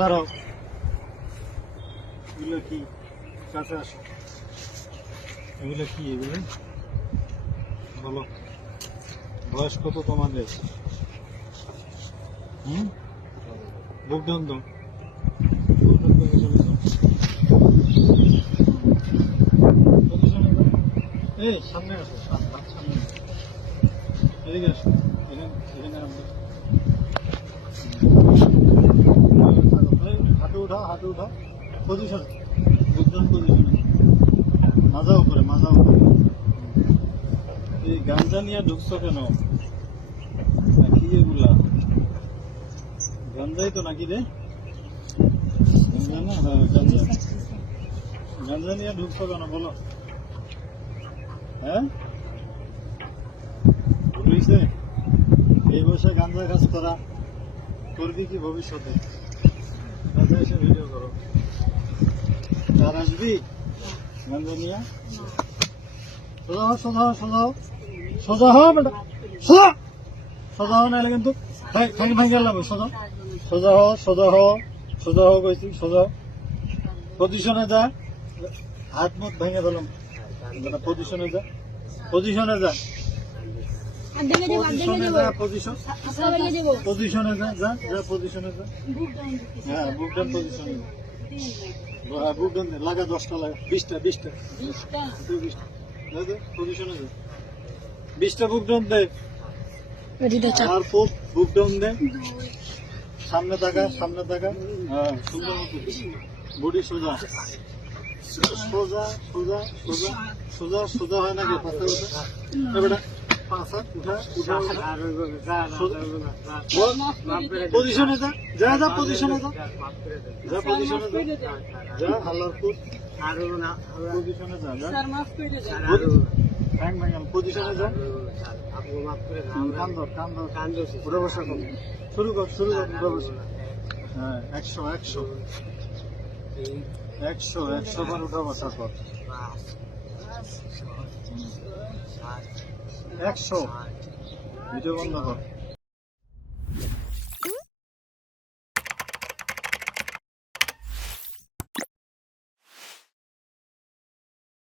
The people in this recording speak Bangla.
ধরো এগুলো কি কাছে আসো, এগুলো কি? এগুলো বলো, বয়স কত তোমাদের? বুক ডাউন দাও, এই সামনে আসো, সামনে এদিকে আসো, এখানে হাঁটু উঠাও, হাঁটু উঠাও, পজিশন, বুকডাউন পজিশন, মাজা উপরে, মাজা উপরে। এই গাঞ্জা নিয়ে ঢুকছো কেন? কি এগুলা গাঞ্জাই তো নাকি রে? গাঞ্জা না? হ্যাঁ গাঞ্জা। গাঞ্জা নিয়ে ঢুকছো কেন বলো? হ্যাঁ বুঝলিছে? এই বয়সে গাঞ্জা কাজ করা করবি কি ভবিষ্যতে? গাঞ্জা এসে ভিডিও করো, আর আসবি গাঞ্জা নিয়ে? সোজা হও, সোজা হও, সোজা হও, সোজা হও বেটা, সোজা, সোজা হও, নাহলে কিন্তু ভাঙে গেলাম। সোজা, সোজা হও, সোজা হও, সোজা হও কইছি, সোজা পজিশনে যা, হাত মুখ ভেঙে দিলাম, পজিশনে যা, পজিশনে যা, পজিশনে যা, পজিশনে যা, যা যা পজিশনে যা। হ্যাঁ বুক ডাউন পজিশনে, বুক ডাউন লাগা, 10টা লাগা, 20টা, 20টা, 20টা পজিশনে যা, 20টা বুক ডাউন দে, আর বুক ডাউন দে, সামনে তাকা, সামনে তাকা। হ্যাঁ সুন্দর মতো বডি সোজা, সোজা সোজা সোজা সোজা সোজা হয় নাকি? পাশা উঠা বেটা, পাশা উঠা, উঠা পজিশনে যা, যা যা পজিশনে যা, যা পজিশনে যা, যা হাল্লার ফুট পজিশনে যা, যা ব্যাং ব্যাং পজিশনে যা, কান ধর, কান ধর, উঠে বসা কর, শুরু কর, শুরু কর, উঠে বসা। হ্যাঁ 100 100 100 100 বার উঠা বসা কর, 100 ভিডিও বন্ধ কর।